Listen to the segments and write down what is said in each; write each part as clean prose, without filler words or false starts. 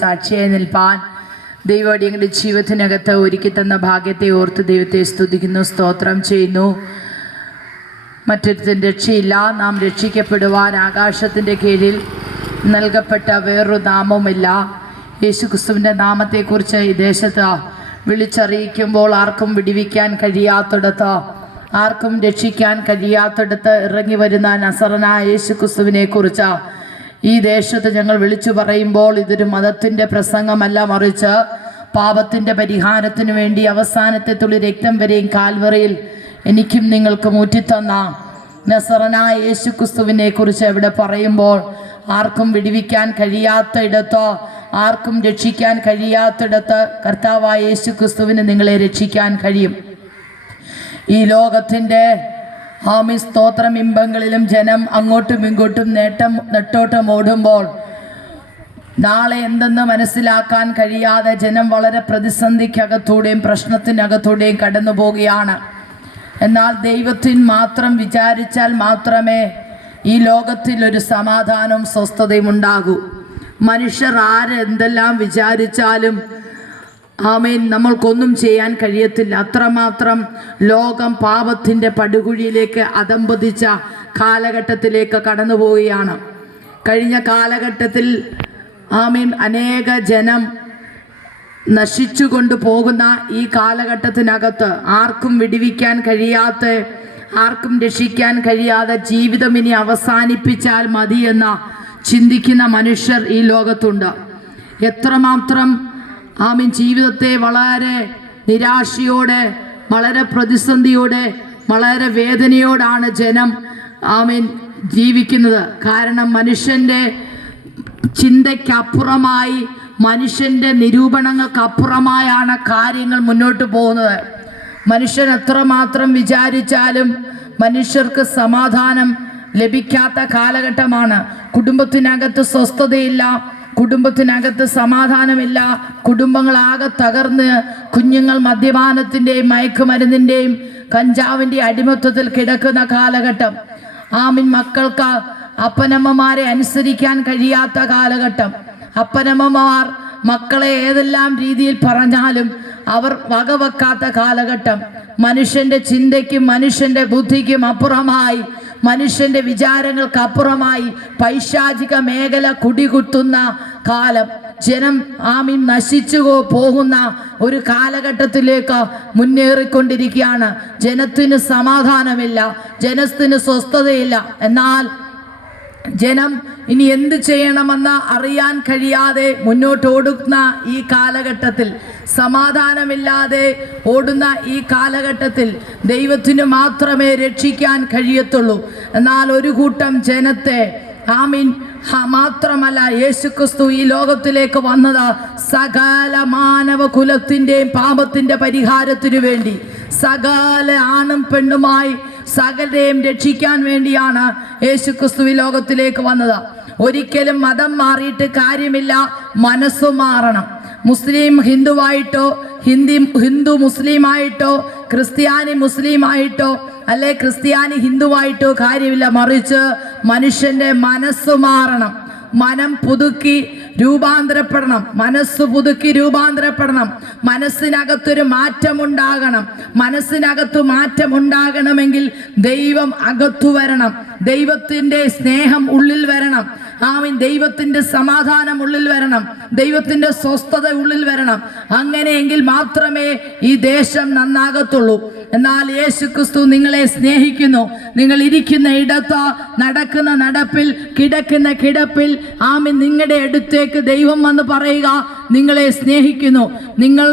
സാക്ഷിയായി നിൽപ്പാൻ ദൈവം ഞങ്ങളുടെ ജീവിതത്തിനകത്ത് ഒരുക്കി തന്ന ഭാഗ്യത്തെ ഓർത്ത് ദൈവത്തെ സ്തുതിക്കുന്നു, സ്തോത്രം ചെയ്യുന്നു. മറ്റൊരുത്തൻ രക്ഷയില്ല. നാം രക്ഷിക്കപ്പെടുവാൻ ആകാശത്തിൻ്റെ കീഴിൽ നൽകപ്പെട്ട വേറൊരു നാമവുമില്ല. യേശുക്രിസ്തുവിൻ്റെ നാമത്തെക്കുറിച്ച് ഈ ദേശത്ത് വിളിച്ചറിയിക്കുമ്പോൾ ആർക്കും വിടുവിക്കാൻ കഴിയാത്തിടത്ത്, ആർക്കും രക്ഷിക്കാൻ കഴിയാത്തിടത്ത് ഇറങ്ങി വരുന്ന നസറനായ യേശുക്രിസ്തുവിനെ കുറിച്ച് ഈ ദേശത്ത് ഞങ്ങൾ വിളിച്ചു പറയുമ്പോൾ ഇതൊരു മതത്തിൻ്റെ പ്രസംഗമല്ല, മറിച്ച് പാപത്തിൻ്റെ പരിഹാരത്തിനു വേണ്ടി അവസാനത്തെ തുള്ളി രക്തം വരെയും കാൽവറിയിൽ എനിക്കും നിങ്ങൾക്കും ഊറ്റിത്തന്ന നസറനായ യേശുക്രിസ്തുവിനെ കുറിച്ച് ഇവിടെ പറയുമ്പോൾ ആർക്കും വിടുവിക്കാൻ കഴിയാത്ത ഇടത്തോ ആർക്കും രക്ഷിക്കാൻ കഴിയാത്തിടത്ത് കർത്താവായ യേശുക്രിസ്തുവിന് നിങ്ങളെ രക്ഷിക്കാൻ കഴിയും. ഈ ലോകത്തിൻ്റെ സ്തോത്രം ഇമ്പങ്ങളിലും ജനം അങ്ങോട്ടും ഇങ്ങോട്ടും നെട്ടോട്ടം ഓടുമ്പോൾ നാളെ എന്തെന്ന് മനസ്സിലാക്കാൻ കഴിയാതെ ജനം വളരെ പ്രതിസന്ധിക്കകത്തൂടെയും പ്രശ്നത്തിനകത്തൂടെയും കടന്നു പോവുകയാണ്. എന്നാൽ ദൈവത്തിൽ മാത്രം വിചാരിച്ചാൽ മാത്രമേ ഈ ലോകത്തിൽ ഒരു സമാധാനവും സ്വസ്ഥതയും ഉണ്ടാകൂ. മനുഷ്യർ എന്തെല്ലാം വിചാരിച്ചാലും ആമേൻ നമ്മൾക്കൊന്നും ചെയ്യാൻ കഴിയത്തില്ല. അത്രമാത്രം ലോകം പാപത്തിൻ്റെ പടുകുഴിയിലേക്ക് അധംപതിച്ച കാലഘട്ടത്തിലേക്ക് കടന്നു പോവുകയാണ്. കഴിഞ്ഞ കാലഘട്ടത്തിൽ ആമേൻ അനേക ജനം നശിച്ചുകൊണ്ട് പോകുന്ന ഈ കാലഘട്ടത്തിനകത്ത് ആർക്കും വിടുവിക്കാൻ കഴിയാത്ത, ആർക്കും രക്ഷിക്കാൻ കഴിയാതെ ജീവിതം ഇനി അവസാനിപ്പിച്ചാൽ മതിയെന്ന ചിന്തിക്കുന്ന മനുഷ്യർ ഈ ലോകത്തുണ്ട്. എത്രമാത്രം ജീവിതത്തെ വളരെ നിരാശയോടെ, വളരെ പ്രതിസന്ധിയോടെ, വളരെ വേദനയോടാണ് ജനം ജീവിക്കുന്നത്. കാരണം മനുഷ്യൻ്റെ ചിന്തയ്ക്കപ്പുറമായി, മനുഷ്യൻ്റെ നിരൂപണങ്ങൾക്കപ്പുറമായാണ് കാര്യങ്ങൾ മുന്നോട്ട് പോകുന്നത്. മനുഷ്യൻ എത്രമാത്രം വിചാരിച്ചാലും മനുഷ്യർക്ക് സമാധാനം ലഭിക്കാത്ത കാലഘട്ടമാണ്. കുടുംബത്തിനകത്ത് സ്വസ്ഥതയില്ല, കുടുംബത്തിനകത്ത് സമാധാനമില്ല, കുടുംബങ്ങളാകെ തകർന്ന് കുഞ്ഞുങ്ങൾ മദ്യപാനത്തിൻ്റെയും മയക്കുമരുന്നിൻ്റെയും കഞ്ചാവിൻ്റെയും അടിമത്വത്തിൽ കിടക്കുന്ന കാലഘട്ടം. മക്കൾക്ക് അപ്പനമ്മമാരെ അനുസരിക്കാൻ കഴിയാത്ത കാലഘട്ടം. അപ്പനമ്മമാർ മക്കളെ ഏതെല്ലാം രീതിയിൽ പറഞ്ഞാലും അവർ വകവെക്കാത്ത കാലഘട്ടം. മനുഷ്യൻ്റെ ചിന്തയ്ക്കും മനുഷ്യൻ്റെ ബുദ്ധിക്കും അപ്പുറമായി, മനുഷ്യൻ്റെ വിചാരങ്ങൾക്ക് അപ്പുറമായി പൈശാചിക മേഖല കുടികുത്തുന്ന കാലം. ജനം നശിച്ചു പോകുന്ന ഒരു കാലഘട്ടത്തിലേക്ക് മുന്നേറിക്കൊണ്ടിരിക്കുകയാണ്. ജനത്തിന് സമാധാനമില്ല, ജനത്തിന് സ്വസ്ഥതയില്ല. എന്നാൽ ജനം ഇനി എന്ത് ചെയ്യണമെന്ന് അറിയാൻ കഴിയാതെ മുന്നോട്ട് ഓടുന്ന ഈ കാലഘട്ടത്തിൽ, സമാധാനമില്ലാതെ ഓടുന്ന ഈ കാലഘട്ടത്തിൽ ദൈവത്തിന് മാത്രമേ രക്ഷിക്കാൻ കഴിയത്തുള്ളൂ. എന്നാൽ ഒരു കൂട്ടം ജനത്തെ മാത്രമല്ല, യേശുക്രിസ്തു ഈ ലോകത്തിലേക്ക് വന്നത് സകല മാനവ കുലത്തിൻ്റെയും പാപത്തിൻ്റെ പരിഹാരത്തിനു വേണ്ടി, സകല ആണും പെണ്ണുമായി സകലരെയും രക്ഷിക്കാൻ വേണ്ടിയാണ് യേശുക്രിസ്തു ഈ ലോകത്തിലേക്ക് വന്നത്. ഒരിക്കലും മതം മാറിയിട്ട് കാര്യമില്ല, മനസ്സു മാറണം. മുസ്ലിം ഹിന്ദുവായിട്ടോ, ഹിന്ദു മുസ്ലിമായിട്ടോ, ക്രിസ്ത്യാനി മുസ്ലിമായിട്ടോ അല്ലെ ക്രിസ്ത്യാനി ഹിന്ദുവായിട്ടോ കാര്യമില്ല, മറിച്ച് മനുഷ്യൻ്റെ മനസ്സ് മാറണം. മനം പുതുക്കി രൂപാന്തരപ്പെടണം, മനസ്സ് പുതുക്കി രൂപാന്തരപ്പെടണം. മനസ്സിനകത്തൊരു മാറ്റമുണ്ടാകണം. മനസ്സിനകത്ത് മാറ്റമുണ്ടാകണമെങ്കിൽ ദൈവം അകത്തു വരണം, ദൈവത്തിൻ്റെ സ്നേഹം ഉള്ളിൽ വരണം, ദൈവത്തിൻ്റെ സമാധാനം ഉള്ളിൽ വരണം, ദൈവത്തിൻ്റെ സ്വസ്ഥത ഉള്ളിൽ വരണം. അങ്ങനെയെങ്കിൽ മാത്രമേ ഈ ദേശം നന്നാകത്തുള്ളൂ. എന്നാൽ യേശുക്രിസ്തു നിങ്ങളെ സ്നേഹിക്കുന്നു. നിങ്ങൾ ഇരിക്കുന്ന ഇടത്ത്, നടക്കുന്ന നടപ്പിൽ, കിടക്കുന്ന കിടപ്പിൽ നിങ്ങളുടെ അടുത്തേക്ക് ദൈവം വന്ന് പറയുക, നിങ്ങളെ സ്നേഹിക്കുന്നു. നിങ്ങൾ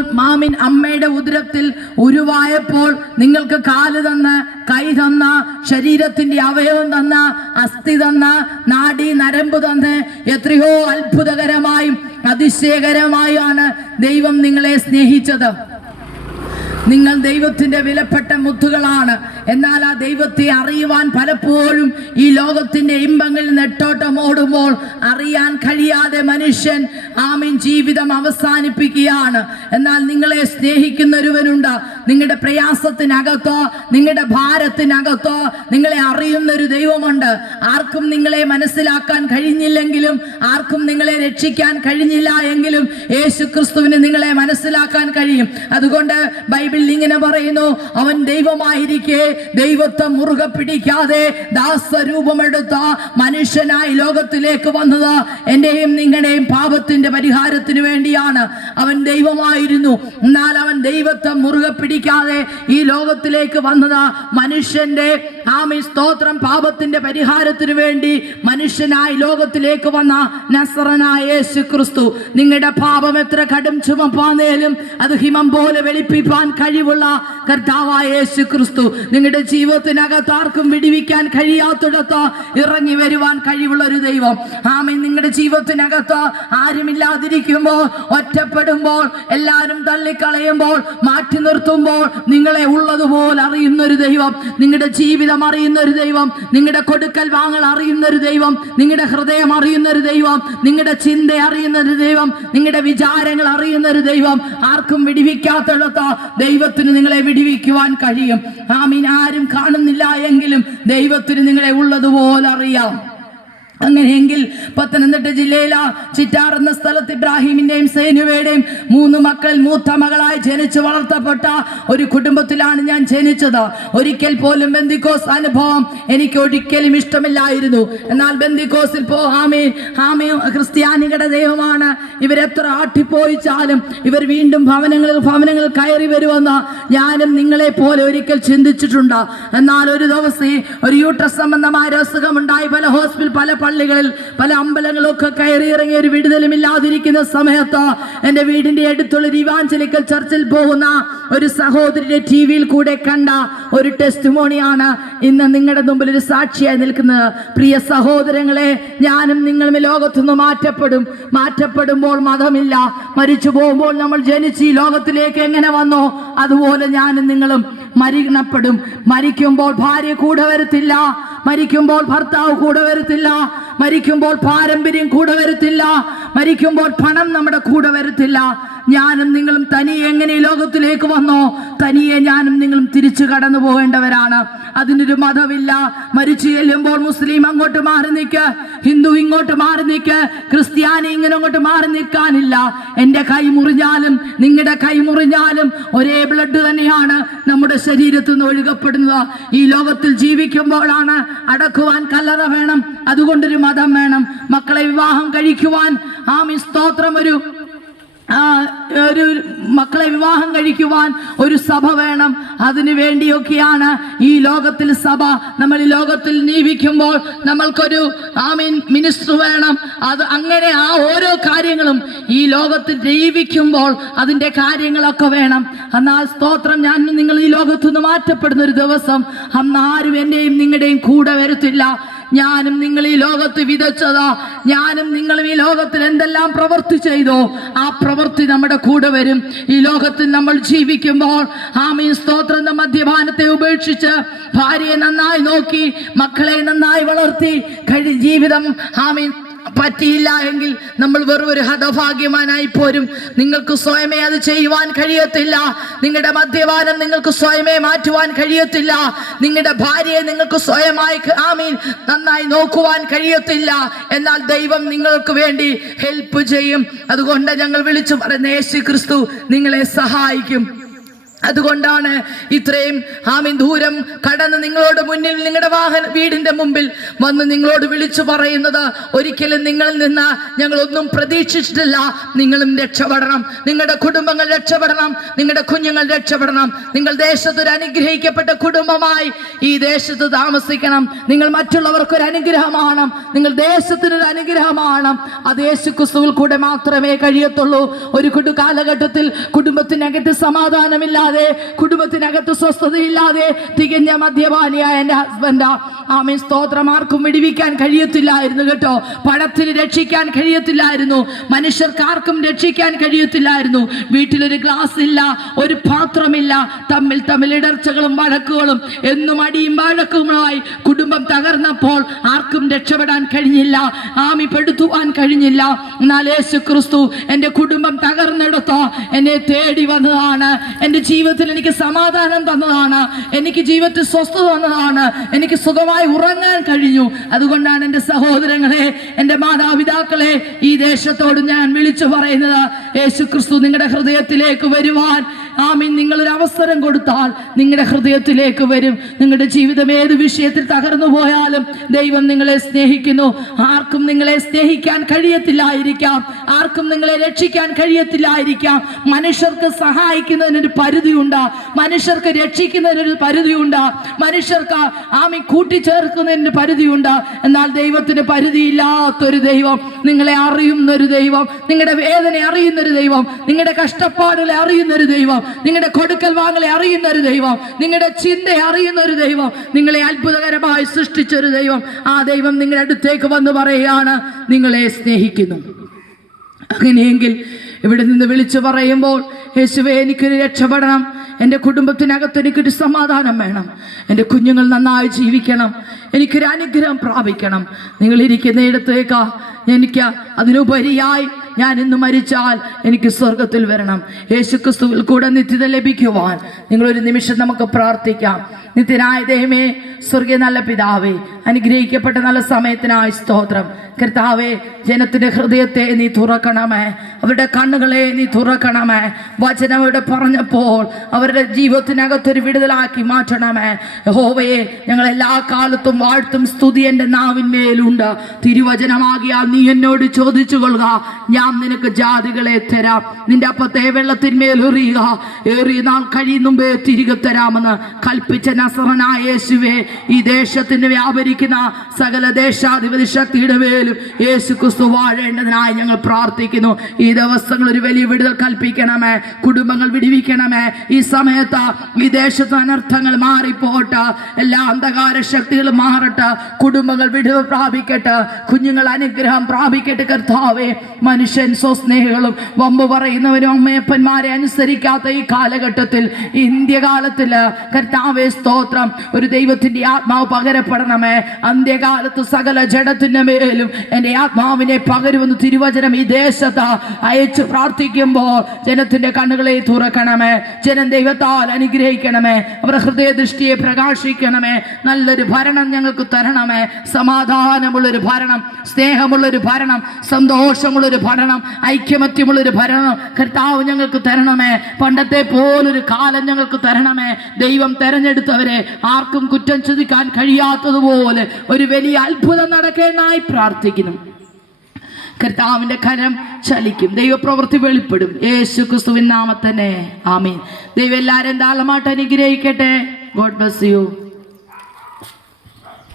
അമ്മയുടെ ഉദരത്തിൽ ഉരുവായപ്പോൾ നിങ്ങൾക്ക് കാല് തന്ന്, കൈ തന്ന, ശരീരത്തിൻ്റെ അവയവം തന്ന, അസ്ഥി തന്ന, നാഡി നരമ്പ് തന്ന് എത്രയോ അത്ഭുതകരമായും അതിശയകരമായാണ് ദൈവം നിങ്ങളെ സ്നേഹിച്ചത്. നിങ്ങൾ ദൈവത്തിൻ്റെ വിലപ്പെട്ട മുത്തുകളാണ്. എന്നാൽ ആ ദൈവത്തെ അറിയുവാൻ പലപ്പോഴും ഈ ലോകത്തിന്റെ ഇമ്പങ്ങളിൽ നെട്ടോട്ടം ഓടുമ്പോൾ അറിയാൻ കഴിയാതെ മനുഷ്യൻ ജീവിതം അവസാനിപ്പിക്കുകയാണ്. എന്നാൽ നിങ്ങളെ സ്നേഹിക്കുന്ന ഒരുവനുണ്ട്. നിങ്ങളുടെ പ്രയാസത്തിനകത്തോ നിങ്ങളുടെ ഭാരത്തിനകത്തോ നിങ്ങളെ അറിയുന്ന ഒരു ദൈവമുണ്ട്. ആർക്കും നിങ്ങളെ മനസ്സിലാക്കാൻ കഴിഞ്ഞില്ലെങ്കിലും, ആർക്കും നിങ്ങളെ രക്ഷിക്കാൻ കഴിഞ്ഞില്ല എങ്കിലും യേശു ക്രിസ്തുവിന് നിങ്ങളെ മനസ്സിലാക്കാൻ കഴിയും. അതുകൊണ്ട് ബൈബിളിൽ ഇങ്ങനെ പറയുന്നു, അവൻ ദൈവമായിരിക്കെ ദൈവത്തെ മുറുകെ പിടിക്കാതെ ദാസരൂപമെടുത്ത മനുഷ്യനായി ലോകത്തിലേക്ക് വന്നത് എന്റെയും നിങ്ങളുടെയും പാപത്തിന്റെ പരിഹാരത്തിന് വേണ്ടിയാണ്. അവൻ ദൈവമായിരുന്നു, എന്നാൽ അവൻ ദൈവത്തെ മുറുകെ പിടിക്കാതെ ഈ ലോകത്തിലേക്ക് വന്നത് മനുഷ്യന്റെ സ്തോത്രം പാപത്തിന്റെ പരിഹാരത്തിന് വേണ്ടി മനുഷ്യനായി ലോകത്തിലേക്ക് വന്ന നസറനായ യേശു ക്രിസ്തു. നിങ്ങളുടെ പാപം എത്ര കടും ചുമപ്പാന്നേലും അത് ഹിമം പോലെ വെളുപ്പിപ്പാൻ കഴിവുള്ള കർത്താവായ യേശു ക്രിസ്തു. നിങ്ങളുടെ ജീവിതത്തിനകത്ത് ആർക്കും വിടിവിക്കാൻ കഴിയാത്തിടത്ത് ഇറങ്ങി വരുവാൻ കഴിവുള്ള ഒരു ദൈവം. നിങ്ങളുടെ ജീവിതത്തിനകത്ത് ആരുമില്ലാതിരിക്കുമ്പോൾ, ഒറ്റപ്പെടുമ്പോൾ, എല്ലാവരും തള്ളിക്കളയുമ്പോൾ, മാറ്റി നിർത്തുമ്പോൾ നിങ്ങളെ ഉള്ളതുപോലെ അറിയുന്ന ഒരു ദൈവം, നിങ്ങളുടെ ജീവിതം അറിയുന്ന ഒരു ദൈവം, നിങ്ങളുടെ കൊടുക്കൽ വാങ്ങൽ അറിയുന്ന ഒരു ദൈവം, നിങ്ങളുടെ ഹൃദയം അറിയുന്ന ഒരു ദൈവം, നിങ്ങളുടെ ചിന്ത അറിയുന്ന ഒരു ദൈവം, നിങ്ങളുടെ വിചാരങ്ങൾ അറിയുന്ന ഒരു ദൈവം. ആർക്കും വിടിവിക്കാത്തിടത്ത് ദൈവത്തിന് നിങ്ങളെ വിടിവിക്കുവാൻ കഴിയും. ആരും കാണുന്നില്ല എങ്കിലും ദൈവത്തിന് നിങ്ങളെ ഉള്ളതുപോലെ അറിയാം. അങ്ങനെയെങ്കിൽ പത്തനംതിട്ട ജില്ലയിലെ ചിറ്റാർ എന്ന സ്ഥലത്ത് ഇബ്രാഹിമിന്റെയും സേനുവയുടെയും 3 മക്കളിൽ മൂത്ത മകളായി ജനിച്ചു വളർത്തപ്പെട്ട ഒരു കുടുംബത്തിലാണ് ഞാൻ ജനിച്ചത്. ഒരിക്കൽ പോലും ബെന്തിക്കോസ് അനുഭവം എനിക്ക് ഒരിക്കലും ഇഷ്ടമില്ലായിരുന്നു. എന്നാൽ ബെന്തിക്കോസിൽ ക്രിസ്ത്യാനികളുടെ ദൈവമാണ്, ഇവരെത്ര ആട്ടിപ്പോയിച്ചാലും ഇവർ വീണ്ടും ഭവനങ്ങളിൽ കയറി വരുമെന്ന് ഞാനും നിങ്ങളെ പോലെ ഒരിക്കൽ ചിന്തിച്ചിട്ടുണ്ട്. എന്നാൽ ഒരു ദിവസം ഒരു യൂട്രസ് സംബന്ധമായ അസുഖമുണ്ടായി പല പള്ളികളിൽ പല അമ്പലങ്ങളൊക്കെ കയറി ഇറങ്ങി ഒരു വിടുതലുമില്ലാതിരിക്കുന്ന സമയത്ത് എൻ്റെ വീടിന്റെ അടുത്തുള്ള ഒരു ഇവാഞ്ചലിക്കൽ ചർച്ചിൽ പോകുന്ന ഒരു സഹോദരിയുടെ TV-യിൽ കൂടെ കണ്ട ഒരു ടെസ്റ്റിമോണിയാണ് ഇന്ന് നിങ്ങളുടെ മുമ്പിൽ ഒരു സാക്ഷിയായി നിൽക്കുന്നത്. പ്രിയ സഹോദരങ്ങളെ, ഞാനും നിങ്ങളും ലോകത്തുനിന്ന് മാറ്റപ്പെടുമ്പോൾ മതമില്ല. മരിച്ചു പോകുമ്പോൾ നമ്മൾ ജനിച്ച് ഈ ലോകത്തിലേക്ക് എങ്ങനെ വന്നോ അതുപോലെ ഞാനും നിങ്ങളും മരണപ്പെടും. മരിക്കുമ്പോൾ ഭാര്യ കൂടെ വരത്തില്ല, മരിക്കുമ്പോൾ ഭർത്താവ് കൂടെ വരത്തില്ല, മരിക്കുമ്പോൾ പാരമ്പര്യം കൂടെ വരത്തില്ല, മരിക്കുമ്പോൾ പണം നമ്മുടെ കൂടെ വരത്തില്ല. ഞാനും നിങ്ങളും തനിയെ എങ്ങനെ ലോകത്തിലേക്ക് വന്നോ തനിയെ ഞാനും നിങ്ങളും തിരിച്ചു കടന്നു പോകേണ്ടവരാണ്. അതിനൊരു മതമില്ല. മരിച്ചു ചെല്ലുമ്പോൾ മുസ്ലിം അങ്ങോട്ട് മാറി നിൽക്ക്, ഹിന്ദു ഇങ്ങോട്ട് മാറി നിൽക്ക്, ക്രിസ്ത്യാനി ഇങ്ങനെ അങ്ങോട്ട് മാറി നിൽക്കാനില്ല. എൻ്റെ കൈ മുറിഞ്ഞാലും നിങ്ങളുടെ കൈ മുറിഞ്ഞാലും ഒരേ ബ്ലഡ് തന്നെയാണ് നമ്മുടെ ശരീരത്തിൽ നിന്ന് ഒഴുകപ്പെടുന്നത്. ഈ ലോകത്തിൽ ജീവിക്കുമ്പോഴാണ് അടക്കുവാൻ കല്ലറ വേണം, അതുകൊണ്ടൊരു മതം വേണം. മക്കളെ വിവാഹം കഴിക്കുവാൻ സ്തോത്രം ഒരു മക്കളെ വിവാഹം കഴിക്കുവാൻ ഒരു സഭ വേണം. അതിനു വേണ്ടിയൊക്കെയാണ് ഈ ലോകത്തിൽ സഭ. നമ്മൾ ഈ ലോകത്തിൽ ജീവിക്കുമ്പോൾ നമ്മൾക്കൊരു മിനിസ്റ്റർ വേണം. അത് അങ്ങനെ ആ ഓരോ കാര്യങ്ങളും ഈ ലോകത്തിൽ ജീവിക്കുമ്പോൾ അതിൻ്റെ കാര്യങ്ങളൊക്കെ വേണം. എന്നാൽ സ്തോത്രം, ഞാൻ നിങ്ങൾ ഈ ലോകത്തുനിന്ന് മാറ്റപ്പെടുന്ന ഒരു ദിവസം അന്നാരും എൻ്റെയും നിങ്ങളുടെയും കൂടെ വരത്തില്ല. ഞാനും നിങ്ങൾ ഈ ലോകത്ത് വിതച്ചതാ, ഞാനും നിങ്ങളും ഈ ലോകത്തിൽ എന്തെല്ലാം പ്രവൃത്തി ചെയ്തോ ആ പ്രവൃത്തി നമ്മുടെ കൂടെ വരും. ഈ ലോകത്തിൽ നമ്മൾ ജീവിക്കുമ്പോൾ സ്തോത്രം, മദ്യപാനത്തെ ഉപേക്ഷിച്ച് ഭാര്യയെ നന്നായി നോക്കി മക്കളെ നന്നായി വളർത്തി ജീവിതം പറ്റിയില്ല എങ്കിൽ നമ്മൾ വെറും ഒരു ഹതഭാഗ്യവാനായി പോരും. നിങ്ങൾക്ക് സ്വയമേ അത് ചെയ്യുവാൻ കഴിയത്തില്ല. നിങ്ങളുടെ മദ്യപാനം നിങ്ങൾക്ക് സ്വയമേ മാറ്റുവാൻ കഴിയത്തില്ല. നിങ്ങളുടെ ഭാര്യയെ നിങ്ങൾക്ക് സ്വയമായി നന്നായി നോക്കുവാൻ കഴിയത്തില്ല. എന്നാൽ ദൈവം നിങ്ങൾക്ക് വേണ്ടി ഹെൽപ്പ് ചെയ്യും. അതുകൊണ്ട് ഞങ്ങൾ വിളിച്ചു പറയുന്ന യേശു ക്രിസ്തു നിങ്ങളെ സഹായിക്കും. അതുകൊണ്ടാണ് ഇത്രയും ദൂരം കടന്ന് നിങ്ങളോട് മുന്നിൽ നിങ്ങളുടെ വീടിന്റെ മുമ്പിൽ വന്ന് നിങ്ങളോട് വിളിച്ചു പറയുന്നത്. ഒരിക്കലും നിങ്ങളിൽ നിന്ന് ഞങ്ങളൊന്നും പ്രതീക്ഷിച്ചിട്ടില്ല. നിങ്ങളും രക്ഷപ്പെടണം, നിങ്ങളുടെ കുടുംബങ്ങൾ രക്ഷപ്പെടണം, നിങ്ങളുടെ കുഞ്ഞുങ്ങൾ രക്ഷപ്പെടണം. നിങ്ങൾ ദേശത്തൊരു അനുഗ്രഹിക്കപ്പെട്ട കുടുംബമായി ഈ ദേശത്ത് താമസിക്കണം. നിങ്ങൾ മറ്റുള്ളവർക്കൊരു അനുഗ്രഹമാണ്, നിങ്ങൾ ദേശത്തിനൊരു അനുഗ്രഹമാണ്. അത് യേശു ക്രിസ്തുവിൽ കൂടെ മാത്രമേ കഴിയത്തുള്ളൂ. ഒരു കാലഘട്ടത്തിൽ കുടുംബത്തിനകത്ത് സമാധാനമില്ല സമാധാനമില്ലാതെ, കുടുംബത്തിനകത്ത് സ്വസ്ഥതയില്ലാതെ തികഞ്ഞ മദ്യപാനിയായ എൻ്റെ ഹസ്ബൻഡാ. ആമേൻ, സ്തോത്രം. ആർക്കും വിടിവിക്കാൻ കഴിയത്തില്ലായിരുന്നു കേട്ടോ. പണത്തിന് രക്ഷിക്കാൻ കഴിയത്തില്ലായിരുന്നു, മനുഷ്യർക്ക് ആർക്കും രക്ഷിക്കാൻ കഴിയത്തില്ലായിരുന്നു. വീട്ടിലൊരു ഗ്ലാസ് ഇല്ല, ഒരു പാത്രമില്ല. തമ്മിൽ ഇടർച്ചകളും വഴക്കുകളും, എന്നും അടിയും വഴക്കുകളുമായി കുടുംബം തകർന്നപ്പോൾ ആർക്കും രക്ഷപ്പെടാൻ കഴിഞ്ഞില്ല, പെടുത്തുവാൻ കഴിഞ്ഞില്ല. എന്നാൽ യേശു ക്രിസ്തു എൻ്റെ കുടുംബം തകർന്നെടുത്തോ എന്നെ തേടി വന്നതാണ്. എൻ്റെ ജീവിതത്തിൽ എനിക്ക് സമാധാനം തന്നതാണ്, എനിക്ക് ജീവിതത്തിൽ സ്വസ്ഥത തന്നതാണ്, എനിക്ക് സുഖമായി ഉറങ്ങാൻ കഴിഞ്ഞു. അതുകൊണ്ടാണ് എൻ്റെ സഹോദരങ്ങളെ, എൻ്റെ മാതാപിതാക്കളെ, ഈ ദേശത്തോട് ഞാൻ വിളിച്ചു പറയുന്നത്, യേശു ക്രിസ്തു നിങ്ങളുടെ ഹൃദയത്തിലേക്ക് വരുവാൻ ആമീൻ നിങ്ങളൊരു അവസരം കൊടുത്താൽ നിങ്ങളുടെ ഹൃദയത്തിലേക്ക് വരും. നിങ്ങളുടെ ജീവിതം ഏത് വിഷയത്തിൽ തകർന്നു പോയാലും ദൈവം നിങ്ങളെ സ്നേഹിക്കുന്നു. ആർക്കും നിങ്ങളെ സ്നേഹിക്കാൻ കഴിയത്തില്ലായിരിക്കാം, ആർക്കും നിങ്ങളെ രക്ഷിക്കാൻ കഴിയത്തില്ലായിരിക്കാം. മനുഷ്യർക്ക് സഹായിക്കുന്നതിനൊരു പരിധിയുണ്ട്, മനുഷ്യർക്ക് രക്ഷിക്കുന്നതിനൊരു പരിധിയുണ്ട്, മനുഷ്യർക്ക് കൂട്ടിച്ചേർക്കുന്നതിന് പരിധിയുണ്ട്. എന്നാൽ ദൈവത്തിന് പരിധിയില്ലാത്തൊരു ദൈവം, നിങ്ങളെ അറിയുന്നൊരു ദൈവം, നിങ്ങളുടെ വേദന അറിയുന്നൊരു ദൈവം, നിങ്ങളുടെ കഷ്ടപ്പാടുകളെ അറിയുന്നൊരു ദൈവം, നിങ്ങളുടെ കൊടുക്കൽ വാങ്ങലെ അറിയുന്ന ഒരു ദൈവം, നിങ്ങളുടെ ചിന്ത അറിയുന്ന ഒരു ദൈവം, നിങ്ങളെ അത്ഭുതകരമായി സൃഷ്ടിച്ചൊരു ദൈവം. ആ ദൈവം നിങ്ങളുടെ അടുത്തേക്ക് വന്ന് പറയുകയാണ്, നിങ്ങളെ സ്നേഹിക്കുന്നു. അങ്ങനെയെങ്കിൽ ഇവിടെ നിന്ന് വിളിച്ചു പറയുമ്പോൾ, യേശുവേ എനിക്കൊരു രക്ഷപ്പെടണം, എൻ്റെ കുടുംബത്തിനകത്ത് എനിക്കൊരു സമാധാനം വേണം, എൻ്റെ കുഞ്ഞുങ്ങൾ നന്നായി ജീവിക്കണം, എനിക്കൊരു അനുഗ്രഹം പ്രാപിക്കണം. നിങ്ങളിരിക്കുന്നിടത്തേക്ക് എനിക്ക് അതിനുപരിയായി ഞാൻ ഇന്ന് മരിച്ചാൽ എനിക്ക് സ്വർഗത്തിൽ വരണം, യേശുക്രിസ്തുവിൽ കൂടെ നിത്യത ലഭിക്കുവാൻ നിങ്ങളൊരു നിമിഷം നമുക്ക് പ്രാർത്ഥിക്കാം. നിത്യനായ ദൈവമേ, സ്വർഗീയ നല്ല പിതാവേ, അനുഗ്രഹിക്കപ്പെട്ട നല്ല സമയത്തിനായി സ്തോത്രം. കർത്താവേ, ജനത്തിൻ്റെ ഹൃദയത്തെ നീ തുറക്കണമേ, അവരുടെ കണ്ണുകളെ നീ തുറക്കണമേ. വചനം ഇവിടെ പറഞ്ഞപ്പോൾ അവരുടെ ജീവിതത്തിനകത്തൊരു വിടുതലാക്കി മാറ്റണമേ. യഹോവയെ, ഞങ്ങൾ എല്ലാ കാലത്തും വാഴ്ത്തും സ്തുതി എൻ്റെ നാവിന്മേലുണ്ട്. തിരുവചനമാകിയാൽ നീ എന്നോട് ചോദിച്ചു കൊള്ളുക, ഞാൻ നിനക്ക് ജാതികളെ തരാം, നിന്റെ അപ്പത്തെ വെള്ളത്തിന്മേൽ എറിയുക, ഏറിയ നാൾ കഴിയുന്നുമ്പേ തിരികെ തരാമെന്ന് കൽപ്പിച്ച നസറനായ യേശുവേ, ഈ ദേശത്തിന് വ്യാപരിക്കുന്ന സകല ദേശാധിപതി ശക്തിയുടെ മേലും യേശു ക്രിസ്തു വാഴേണ്ടതിനായി ഞങ്ങൾ പ്രാർത്ഥിക്കുന്നു. ഈ ദിവസങ്ങൾ ഒരു വലിയ വിടുതൽ കൽപ്പിക്കണമേ, കുടുംബങ്ങൾ വിടിവിക്കണമേ. ഈ സമയത്ത് ഈ ദേശത്ത് അനർത്ഥങ്ങൾ മാറിപ്പോട്ടെ, എല്ലാ അന്ധകാര ശക്തികളും മാറട്ടെ, കുടുംബങ്ങൾ വിടുതൽ പ്രാപിക്കട്ടെ, കുഞ്ഞുങ്ങൾ അനുഗ്രഹം പ്രാപിക്കട്ടെ. കർത്താവേ, മനുഷ്യൻ സ്വസ്നേഹികളും വമ്പ് പറയുന്നവരും അമ്മയപ്പന്മാരെ അനുസരിക്കാത്ത ഈ കാലഘട്ടത്തിൽ, ഇന്ത്യകാലത്തിൽ കർത്താവേ സ്തോത്രം, ഒരു ദൈവത്തിൻ്റെ ആത്മാവ് പകരപ്പെടണമേ. അന്ത്യകാലത്ത് സകല ജഡത്തിൻ്റെ മേലും എൻ്റെ ആത്മാവിനെ പകരുമെന്ന് തിരുവചനം ഈ ദേശത്ത് അയച്ചു പ്രാർത്ഥിക്കുമ്പോൾ ജനത്തിൻ്റെ കണ്ണുകളെ തുറക്കണമേ, ജനം ദൈവത്താൽ അനുഗ്രഹിക്കണമേ, അവരുടെ ഹൃദയദൃഷ്ടിയെ പ്രകാശിക്കണമേ. നല്ലൊരു ഭരണം ഞങ്ങൾക്ക് തരണമേ, സമാധാനമുള്ളൊരു ഭരണം, സ്നേഹമുള്ളൊരു ഭരണം, സന്തോഷമുള്ളൊരു ഭരണം, ഐക്യമത്യമുള്ളൊരു ഭരണം കർത്താവ് ഞങ്ങൾക്ക് തരണമേ. പണ്ടത്തെ പോലൊരു കാലം ഞങ്ങൾക്ക് തരണമേ. ദൈവം തെരഞ്ഞെടുത്തവരെ ആർക്കും കുറ്റം ചുതിക്കാൻ കഴിയാത്തതുപോലെ ഒരു വലിയ അത്ഭുതം നടക്കാനായി പ്രാർത്ഥിക്കുന്നു. കർത്താവിൻ്റെ കരം ചലിക്കും, ദൈവപ്രവൃത്തി വെളിപ്പെടും, യേശു ക്രിസ്തുവിൻ നാമത്തിൽ തന്നെ ആമീൻ. ദൈവം എല്ലാവരും ധാരാളമായിട്ട് അനുഗ്രഹിക്കട്ടെ. God bless you.